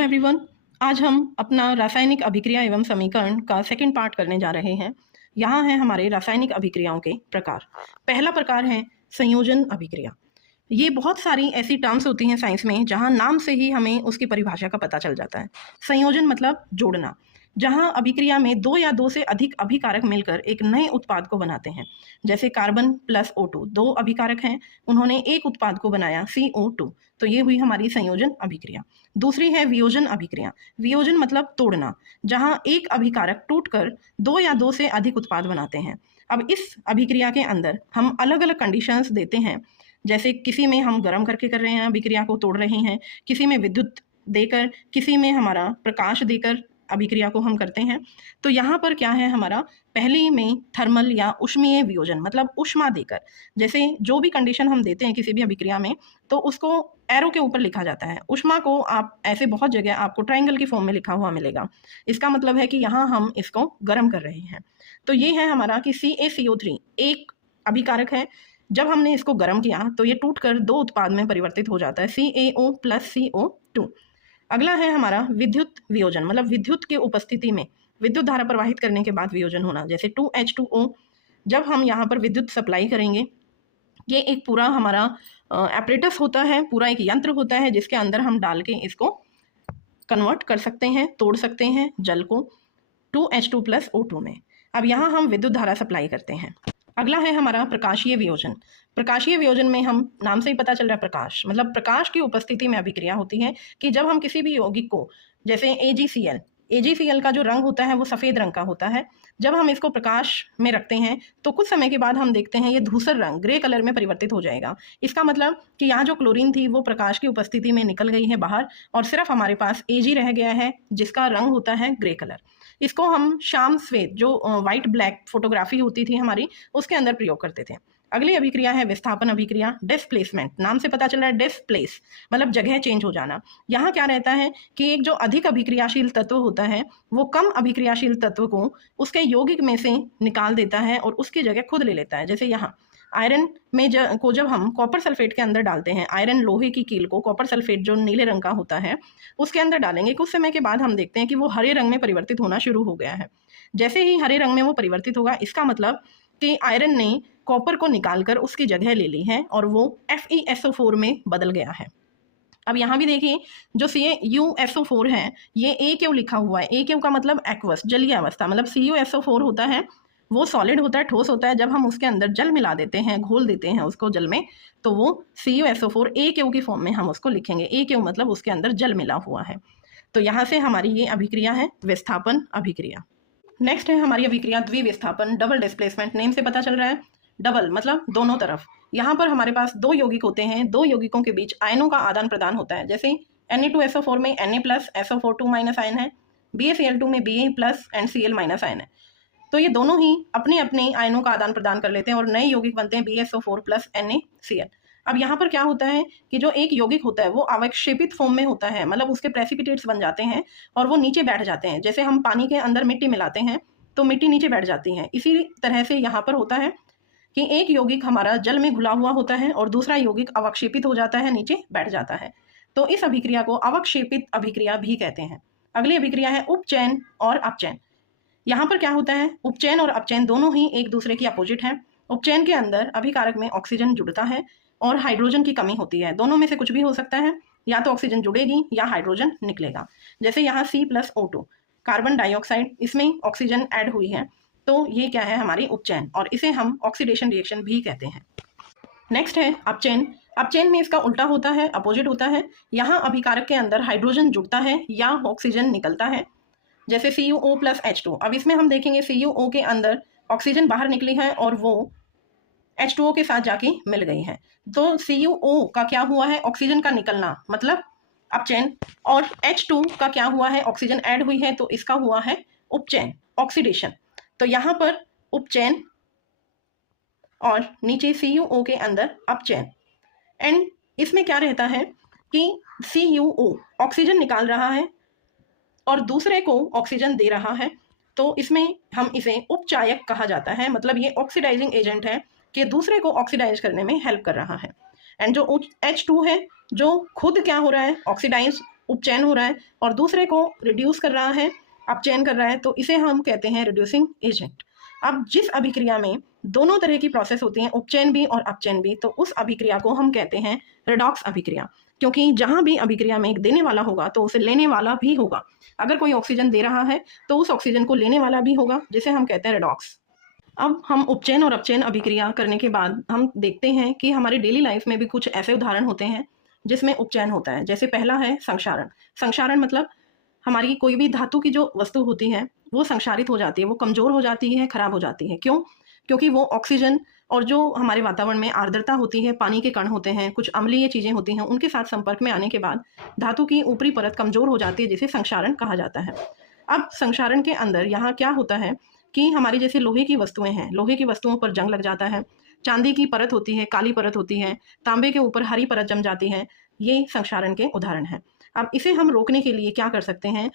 Hello everyone. आज हम अपना रासायनिक अभिक्रिया एवं समीकरण का सेकंड पार्ट करने जा रहे हैं। यहाँ है हमारे रासायनिक अभिक्रियाओं के प्रकार। पहला प्रकार है संयोजन अभिक्रिया। ये बहुत सारी ऐसी टर्म्स होती हैं साइंस में जहाँ नाम से ही हमें उसकी परिभाषा का पता चल जाता है। संयोजन मतलब जोड़ना, जहाँ अभिक्रिया में दो या दो से अधिक अभिकारक मिलकर एक नए उत्पाद को बनाते हैं। जैसे कार्बन प्लस O2, दो अभिकारक हैं, उन्होंने एक उत्पाद को बनाया CO2, तो ये हुई हमारी संयोजन अभिक्रिया। दूसरी है वियोजन अभिक्रिया। वियोजन मतलब तोड़ना, जहाँ एक अभिकारक टूटकर दो या दो से अधिक उत्पाद बनाते हैं। अब इस अभिक्रिया के अंदर हम अलग अलग कंडीशंस देते हैं, जैसे किसी में हम गर्म करके कर रहे हैं, अभिक्रिया को तोड़ रहे हैं, किसी में विद्युत देकर, किसी में हमारा प्रकाश देकर अभिक्रिया को हम करते हैं। तो यहाँ पर क्या है हमारा, पहली में थर्मल या ऊष्मीय वियोजन मतलब ऊष्मा देकर, जैसे जो भी कंडीशन हम देते हैं किसी भी अभिक्रिया में तो उसको एरो के ऊपर लिखा जाता है। ऊष्मा को आप ऐसे बहुत जगह आपको ट्रायंगल की फॉर्म में लिखा हुआ मिलेगा। इसका मतलब है कि यहाँ हम इसको गर्म कर रहे हैं। तो ये है हमारा कि CaCO3 एक अभिकारक है। जब हमने इसको गर्म किया तो ये टूटकर दो उत्पाद में परिवर्तित हो जाता है, CaO प्लस CO2। अगला है हमारा विद्युत वियोजन, मतलब विद्युत की उपस्थिति में विद्युत धारा प्रवाहित करने के बाद वियोजन होना, जैसे 2H2O। जब हम यहाँ पर विद्युत सप्लाई करेंगे, ये एक पूरा हमारा एपरेटस होता है, पूरा एक यंत्र होता है जिसके अंदर हम डाल के इसको कन्वर्ट कर सकते हैं, तोड़ सकते हैं जल को 2H2 प्लस O2 में। अब यहाँ हम विद्युत धारा सप्लाई करते हैं। अगला है हमारा प्रकाशीय वियोजन। प्रकाशीय वियोजन में हम नाम से ही पता चल रहा है प्रकाश, मतलब प्रकाश की उपस्थिति में अभिक्रिया होती है कि जब हम किसी भी यौगिक को, जैसे AgCl का जो रंग होता है वो सफ़ेद रंग का होता है। जब हम इसको प्रकाश में रखते हैं तो कुछ समय के बाद हम देखते हैं ये धूसर रंग ग्रे कलर में परिवर्तित हो जाएगा। इसका मतलब कि यहाँ जो क्लोरीन थी वो प्रकाश की उपस्थिति में निकल गई है बाहर और सिर्फ हमारे पास Ag रह गया है जिसका रंग होता है ग्रे कलर। इसको हम शाम श्वेत, जो वाइट ब्लैक फोटोग्राफी होती थी हमारी, उसके अंदर प्रयोग करते थे। अगली अभिक्रिया है विस्थापन अभिक्रिया। डिस्प्लेसमेंट, नाम से पता चल रहा है डिस्प्लेस मतलब जगह चेंज हो जाना। यहाँ क्या रहता है कि एक जो अधिक अभिक्रियाशील तत्व होता है वो कम अभिक्रियाशील तत्व को उसके यौगिक में से निकाल देता है और उसकी जगह खुद ले लेता है। जैसे यहाँ आयरन में को जब हम कॉपर सल्फेट के अंदर डालते हैं, आयरन लोहे की कील को कॉपर सल्फेट जो नीले रंग का होता है उसके अंदर डालेंगे, कुछ समय के बाद हम देखते हैं कि वो हरे रंग में परिवर्तित होना शुरू हो गया है। जैसे ही हरे रंग में वो परिवर्तित होगा, इसका मतलब कि आयरन ने कॉपर को निकालकर उसकी जगह ले ली है और वो FeSO4 में बदल गया है। अब यहाँ भी देखिए जो CuSO4 है ये AQ लिखा हुआ है। AQ का मतलब एक्वस, जलीय अवस्था, मतलब CuSO4 होता है वो सॉलिड होता है, ठोस होता है। जब हम उसके अंदर जल मिला देते हैं, घोल देते हैं उसको जल में, तो वो CuSO4 AQ की फॉर्म में हम उसको लिखेंगे। AQ मतलब उसके अंदर जल मिला हुआ है। तो यहाँ से हमारी ये अभिक्रिया है विस्थापन अभिक्रिया। नेक्स्ट है हमारी अभिक्रिया द्विविस्थापन, डबल डिस्प्लेसमेंट। नेम से पता चल रहा है डबल मतलब दोनों तरफ। यहाँ पर हमारे पास दो यौगिक होते हैं, दो यौगिकों के बीच आयनों का आदान प्रदान होता है। जैसे Na2SO4 में Na plus SO4 2 minus ion है, BaCl2 में Ba plus and Cl minus ion है। तो ये दोनों ही अपने अपने आयनों का आदान प्रदान कर लेते हैं और नए यौगिक बनते हैं BaSO4 प्लस NaCl। अब यहाँ पर क्या होता है कि जो एक यौगिक होता है वो अवक्षेपित फॉर्म में होता है, मतलब उसके प्रेसिपिटेट्स बन जाते हैं और वो नीचे बैठ जाते हैं। जैसे हम पानी के अंदर मिट्टी मिलाते हैं तो मिट्टी नीचे बैठ जाती है, इसी तरह से यहाँ पर होता है कि एक यौगिक हमारा जल में घुला हुआ होता है और दूसरा यौगिक अवक्षेपित हो जाता है, नीचे बैठ जाता है। तो इस अभिक्रिया को अवक्षेपित अभिक्रिया भी कहते हैं। अगली अभिक्रिया है उपचयन और अपचयन। यहाँ पर क्या होता है, उपचयन और अपचयन दोनों ही एक दूसरे की अपोजिट है। उपचयन के अंदर अभिकारक में ऑक्सीजन जुड़ता है और हाइड्रोजन की कमी होती है। दोनों में से कुछ भी हो सकता है, या तो ऑक्सीजन जुड़ेगी या हाइड्रोजन निकलेगा। जैसे यहाँ C+O2 कार्बन डाइऑक्साइड, इसमें ऑक्सीजन ऐड हुई है, तो ये क्या है हमारी उपचयन और इसे हम ऑक्सीडेशन रिएक्शन भी कहते हैं। नेक्स्ट है अपचयन। अपचयन में इसका उल्टा होता है, अपोजिट होता है। यहाँ अभिकारक के अंदर हाइड्रोजन जुड़ता है या ऑक्सीजन निकलता है, जैसे CuO प्लस H2। अब इसमें हम देखेंगे CuO के अंदर ऑक्सीजन बाहर निकली है और वो H2O के साथ जाके मिल गई है। तो CuO का क्या हुआ है, ऑक्सीजन का निकलना मतलब अपचयन, और H2 का क्या हुआ है, ऑक्सीजन ऐड हुई है, तो इसका हुआ है उपचयन, ऑक्सीडेशन। तो यहाँ पर उपचयन और नीचे CuO के अंदर अपचयन। एंड इसमें क्या रहता है कि CuO ऑक्सीजन निकाल रहा है और दूसरे को ऑक्सीजन दे रहा है, तो इसमें हम इसे उपचायक कहा जाता है। मतलब ये ऑक्सीडाइजिंग एजेंट है कि दूसरे को ऑक्सीडाइज करने में हेल्प कर रहा है। एंड जो H2 है जो खुद क्या हो रहा है, ऑक्सीडाइज उपचयन हो रहा है और दूसरे को रिड्यूस कर रहा है, अपचयन कर रहा है, तो इसे हम कहते हैं रिड्यूसिंग एजेंट। अब जिस अभिक्रिया में दोनों तरह की प्रोसेस होती हैं, उपचयन भी और अपचयन भी, तो उस अभिक्रिया को हम कहते हैं रेडॉक्स अभिक्रिया। क्योंकि जहां भी अभिक्रिया में एक देने वाला होगा तो उसे लेने वाला भी होगा। अगर कोई ऑक्सीजन दे रहा है तो उस ऑक्सीजन को लेने वाला भी होगा, जिसे हम कहते हैं रेडॉक्स। अब हम उपचयन और अपचयन अभिक्रिया करने के बाद हम देखते हैं कि हमारी डेली लाइफ में भी कुछ ऐसे उदाहरण होते हैं जिसमें उपचयन होता है। जैसे पहला है संक्षारण। संक्षारण मतलब हमारी कोई भी धातु की जो वस्तु होती है वो संक्षारित हो जाती है, वो कमजोर हो जाती है, खराब हो जाती है। क्यों? क्योंकि वो ऑक्सीजन और जो हमारे वातावरण में आर्द्रता होती है, पानी के कण होते हैं, कुछ अम्लीय चीजें होती हैं, उनके साथ संपर्क में आने के बाद धातु की ऊपरी परत कमजोर हो जाती है, जिसे संक्षारण कहा जाता है। अब संक्षारण के अंदर यहाँ क्या होता है कि हमारी जैसे लोहे की वस्तुएं हैं, लोहे की वस्तुओं पर जंग लग जाता है, चांदी की परत होती है, काली परत होती है, तांबे के ऊपर हरी परत जम जाती है, ये संक्षारण के उदाहरण हैं। अब इसे हम रोकने के लिए क्या कर सकते हैं?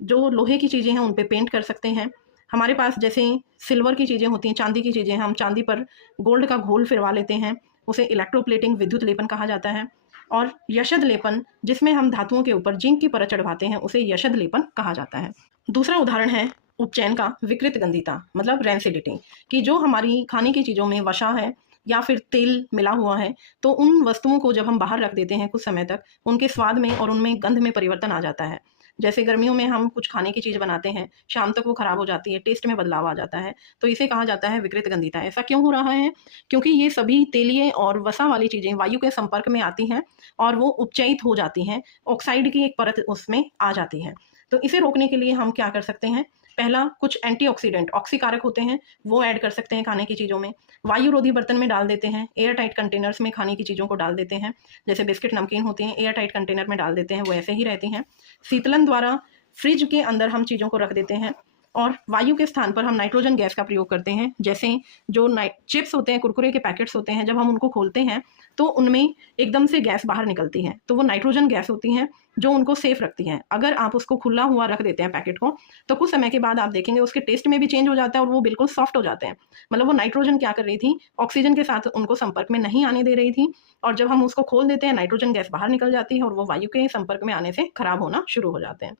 जो लोहे की चीज़ें हैं उन पे पेंट कर सकते हैं। हमारे पास जैसे सिल्वर की चीज़ें होती हैं, चांदी की चीज़ें हैं, हम चांदी पर गोल्ड का घोल फिरवा लेते हैं, उसे इलेक्ट्रोप्लेटिंग विद्युत लेपन कहा जाता है। और यशद लेपन, जिसमें हम धातुओं के ऊपर जिंक की परत चढ़वाते हैं, उसे यशद लेपन कहा जाता है। दूसरा उदाहरण है उपचयन का विकृत गंधिता, मतलब रैंसिडिटी, कि जो हमारी खाने की चीज़ों में वसा है या फिर तेल मिला हुआ है, तो उन वस्तुओं को जब हम बाहर रख देते हैं कुछ समय तक, उनके स्वाद में और उनमें गंध में परिवर्तन आ जाता है। जैसे गर्मियों में हम कुछ खाने की चीज़ बनाते हैं, शाम तक वो खराब हो जाती है, टेस्ट में बदलाव आ जाता है, तो इसे कहा जाता है विकृत गंधिता। ऐसा क्यों हो रहा है? क्योंकि ये सभी तेलीय और वसा वाली चीज़ें वायु के संपर्क में आती हैं और वो उपचयित हो जाती हैं, ऑक्साइड की एक परत उसमें आ जाती है। तो इसे रोकने के लिए हम क्या कर सकते हैं? पहला, कुछ एंटीऑक्सीडेंट, ऑक्सीकारक होते हैं, वो ऐड कर सकते हैं खाने की चीज़ों में। वायु रोधी बर्तन में डाल देते हैं, एयर टाइट कंटेनर्स में खाने की चीज़ों को डाल देते हैं। जैसे बिस्किट नमकीन होती हैं, एयर टाइट कंटेनर में डाल देते हैं, वो ऐसे ही रहती हैं। शीतलन द्वारा फ्रिज के अंदर हम चीज़ों को रख देते हैं और वायु के स्थान पर हम नाइट्रोजन गैस का प्रयोग करते हैं। जैसे जो चिप्स होते हैं, कुरकुरे के पैकेट्स होते हैं, जब हम उनको खोलते हैं तो उनमें एकदम से गैस बाहर निकलती है, तो वो नाइट्रोजन गैस होती हैं जो उनको सेफ रखती हैं। अगर आप उसको खुला हुआ रख देते हैं पैकेट को, तो कुछ समय के बाद आप देखेंगे उसके टेस्ट में भी चेंज हो जाता है और वो बिल्कुल सॉफ्ट हो जाते हैं। मतलब वो नाइट्रोजन क्या कर रही थी, ऑक्सीजन के साथ उनको संपर्क में नहीं आने दे रही थी, और जब हम उसको खोल देते हैं नाइट्रोजन गैस बाहर निकल जाती है और वो वायु के संपर्क में आने से खराब होना शुरू हो जाते हैं।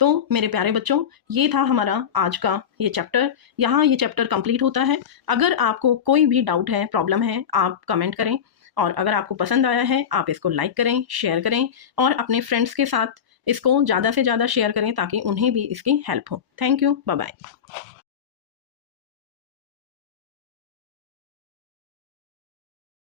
तो मेरे प्यारे बच्चों, ये था हमारा आज का ये चैप्टर। यहाँ ये चैप्टर कंप्लीट होता है। अगर आपको कोई भी डाउट है, प्रॉब्लम है, आप कमेंट करें, और अगर आपको पसंद आया है आप इसको लाइक करें, शेयर करें और अपने फ्रेंड्स के साथ इसको ज़्यादा से ज़्यादा शेयर करें ताकि उन्हें भी इसकी हेल्प हो। Thank you, bye bye.